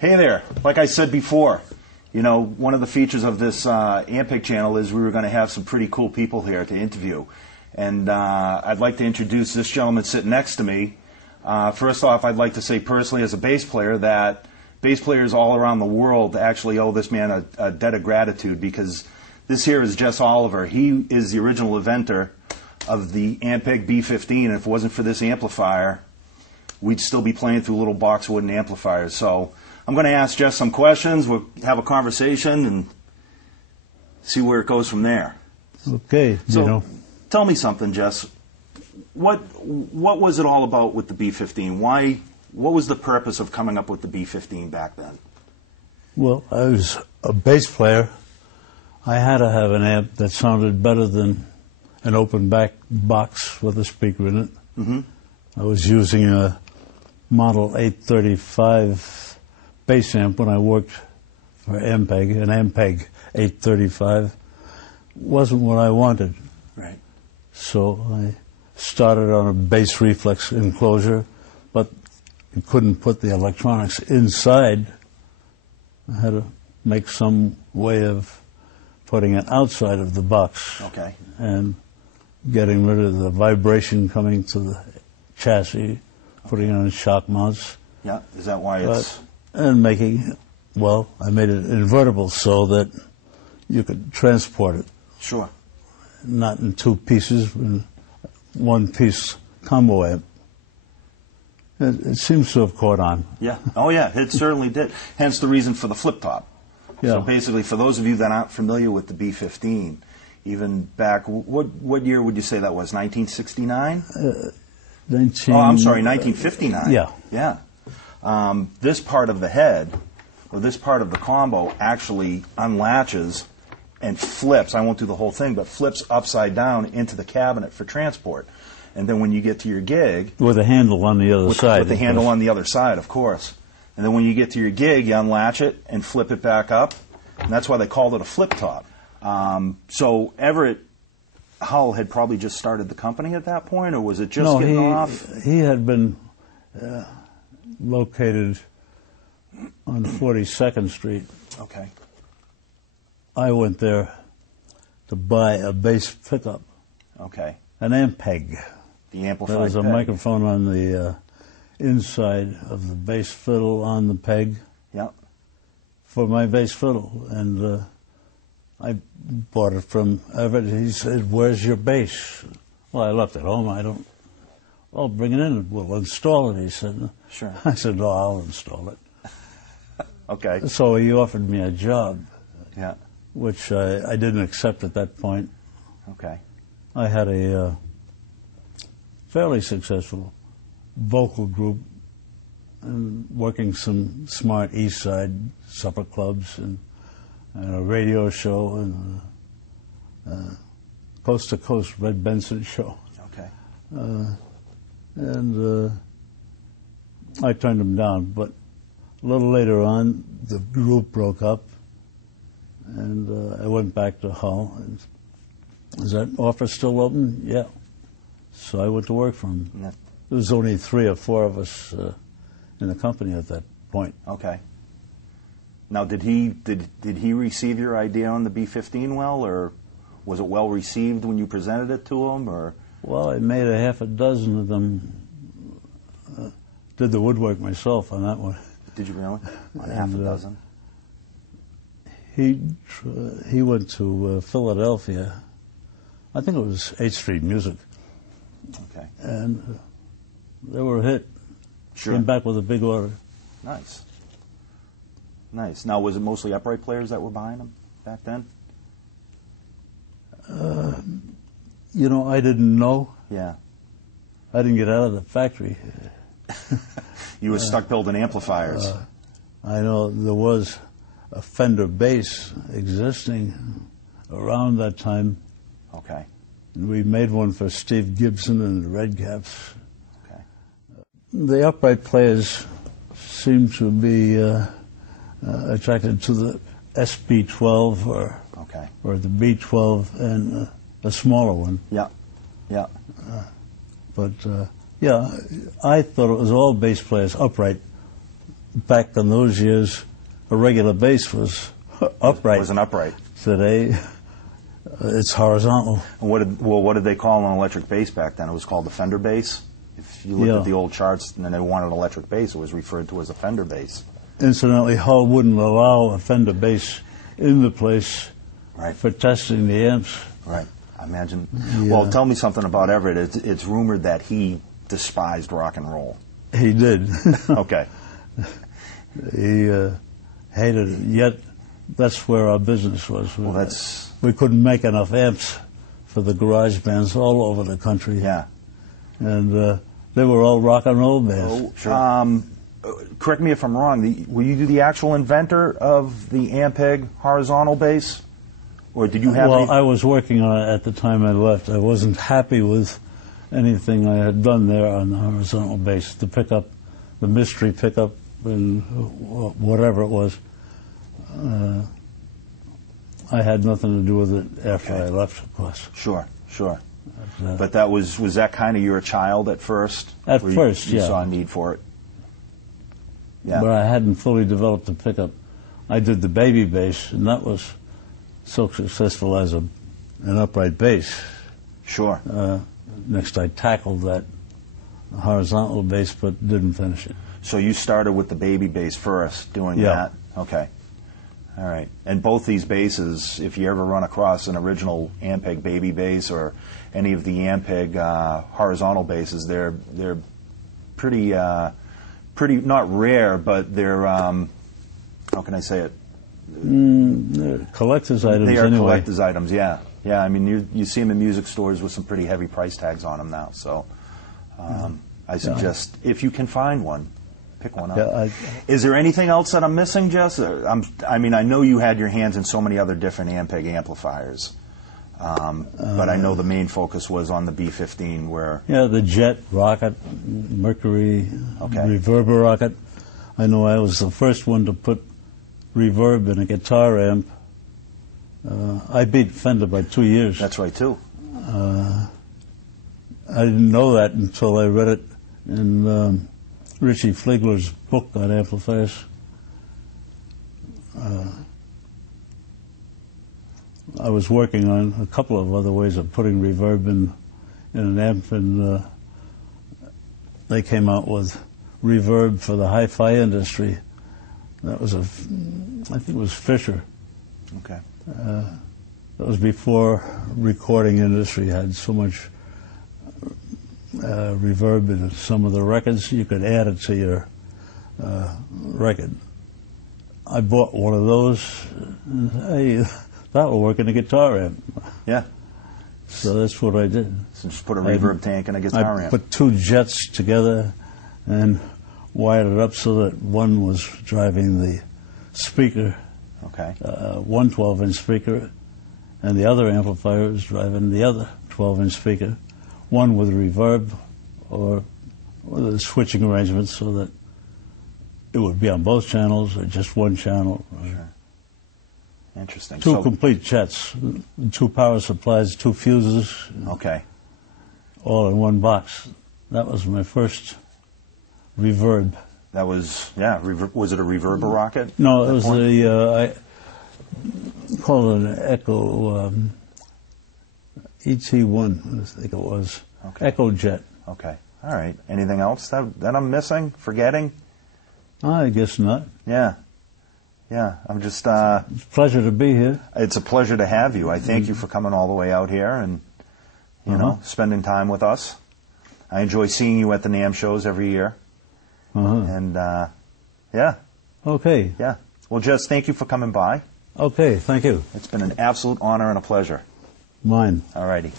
Hey there. Like I said before, you know, one of the features of this Ampeg channel is we were going to have some pretty cool people here to interview. And I'd like to introduce this gentleman sitting next to me. First off, I'd like to say personally as a bass player that bass players all around the world actually owe this man a debt of gratitude, because this here is Jess Oliver. He is the original inventor of the Ampeg B15, and if it wasn't for this amplifier, we'd still be playing through little box wooden amplifiers. So I'm going to ask Jess some questions. We'll have a conversation and see where it goes from there. Okay. So tell me something, Jess. What was it all about with the B15? What was the purpose of coming up with the B15 back then? Well, I was a bass player. I had to have an amp that sounded better than an open back box with a speaker in it. Mm-hmm. I was using a Model 835 bass amp when I worked for Ampeg. An Ampeg 835 wasn't what I wanted. Right. So I started on a bass reflex enclosure, but you couldn't put the electronics inside. I had to make some way of putting it outside of the box. Okay. And getting rid of the vibration coming to the chassis, putting it on shock mounts. Yeah, is that why it's... And making, well, I made it invertible so that you could transport it. Sure. Not in two pieces, in one piece combo amp. It seems to have caught on. Yeah. Oh, yeah, it certainly did. Hence the reason for the flip top. Yeah. So basically, for those of you that aren't familiar with the B15, even back, what year would you say that was, 1969? Oh, I'm sorry, 1959. Yeah. Yeah. This part of the head, or this part of the combo, actually unlatches and flips. I won't do the whole thing, but flips upside down into the cabinet for transport. And then when you get to your gig... With a handle on the other side. With the handle on the other side, of course. And then when you get to your gig, you unlatch it and flip it back up. And that's why they called it a flip top. So Everett Hull had probably just started the company at that point, or was it just getting off? He had been located on 42nd Street. Okay. I went there to buy a bass pickup. Okay. An Ampeg. The amplified There was a peg. microphone on the inside of the bass fiddle on the peg. Yep. For my bass fiddle, and I bought it from Everett. He said, "Where's your bass?" Well, I left it home. I don't. "Oh, bring it in. We'll install it." He said. Sure. I said, "No, I'll install it." Okay. So he offered me a job. Yeah. Which I didn't accept at that point. Okay. I had a fairly successful vocal group and working some smart East Side supper clubs and a radio show and a Coast to Coast Red Benson show. Okay. And I turned them down, but a little later on, the group broke up, and I went back to Hull. And, "Is that offer still open?" "Yeah." So I went to work for him. Yeah. There was only 3 or 4 of us in the company at that point. Okay. Now, did he receive your idea on the B15 well, or was it well received when you presented it to him, or? Well, I made a half a dozen of them. Did the woodwork myself on that one. Did you really? On half a dozen? He went to Philadelphia. I think it was 8th Street Music. Okay. And they were a hit. Sure. Came back with a big order. Nice. Nice. Now, was it mostly upright players that were buying them back then? You know, I didn't know. Yeah. I didn't get out of the factory. You were stuck building amplifiers. I know there was a Fender bass existing around that time. Okay. And we made one for Steve Gibson and the Red Caps. Okay. The upright players seemed to be attracted to the SB12 or the B12 and a smaller one. Yeah, yeah. Yeah, I thought it was all bass players upright back in those years, a regular bass was upright. It was an upright. Today, it's horizontal. And what did they call an electric bass back then? It was called the Fender bass. If you looked at the old charts and they wanted an electric bass, it was referred to as a Fender bass. Incidentally, Hull wouldn't allow a Fender bass in the place for testing the amps. Right. I imagine. Yeah. Well, tell me something about Everett. It's rumored that he despised rock and roll. He did. Okay. He hated it. Yet, that's where our business was. Well, we couldn't make enough amps for the garage bands all over the country. Yeah. And they were all rock and roll bands. Oh, sure. Correct me if I'm wrong. Were you the actual inventor of the Ampeg horizontal bass, or did you have? Well, I was working on it at the time I left. I wasn't happy with anything I had done there on the horizontal bass. The pickup, the mystery pickup, and whatever it was. I had nothing to do with it after I left, of course. Sure. But that was that kind of your child at first? At first, you saw a need for it. Yeah. But I hadn't fully developed the pickup. I did the baby bass, and that was so successful as an upright bass. Sure. Next, I tackled that horizontal bass, but didn't finish it. So you started with the baby bass first, doing that? Okay. All right. And both these basses, if you ever run across an original Ampeg baby bass or any of the Ampeg horizontal basses, they're pretty not rare, but they're how can I say it? They're collector's items. They are anyway. collector's items. Yeah. I mean, you see them in music stores with some pretty heavy price tags on them now. So I suggest if you can find one, pick one up. Yeah, Is there anything else that I'm missing, Jess? I mean, I know you had your hands in so many other different Ampeg amplifiers, but I know the main focus was on the B15, where the Jet Rocket, Mercury, Reverber Rocket. I know I was the first one to put reverb in a guitar amp. I beat Fender by 2 years. That's right too. I didn't know that until I read it in Richie Fligler's book on amplifiers. I was working on a couple of other ways of putting reverb in an amp, and they came out with reverb for the hi-fi industry. That was I think it was Fisher. Okay. That was before recording industry had so much reverb in some of the records. You could add it to your record. I bought one of those. Hey, that'll work in a guitar amp. Yeah. So that's what I did. So just put a reverb tank in a guitar amp. I put two Jets together and wired it up so that one was driving the speaker, one 12-inch speaker, and the other amplifier was driving the other 12-inch speaker, one with reverb or the switching arrangements so that it would be on both channels or just one channel. Sure. Interesting. Two complete Jets, 2 power supplies, 2 fuses. Okay. All in one box. That was my first reverb. That was, was it a reverber rocket? No, it was I called it an Echo ET1, I think it was. Okay. Echo Jet. Okay. All right. Anything else that I'm missing, forgetting? I guess not. Yeah. I'm just... it's a pleasure to be here. It's a pleasure to have you. I thank you for coming all the way out here and, you know, spending time with us. I enjoy seeing you at the NAMM shows every year. And, Okay. Yeah. Well, Jess, thank you for coming by. Okay, thank you. It's been an absolute honor and a pleasure. Mine. All righty.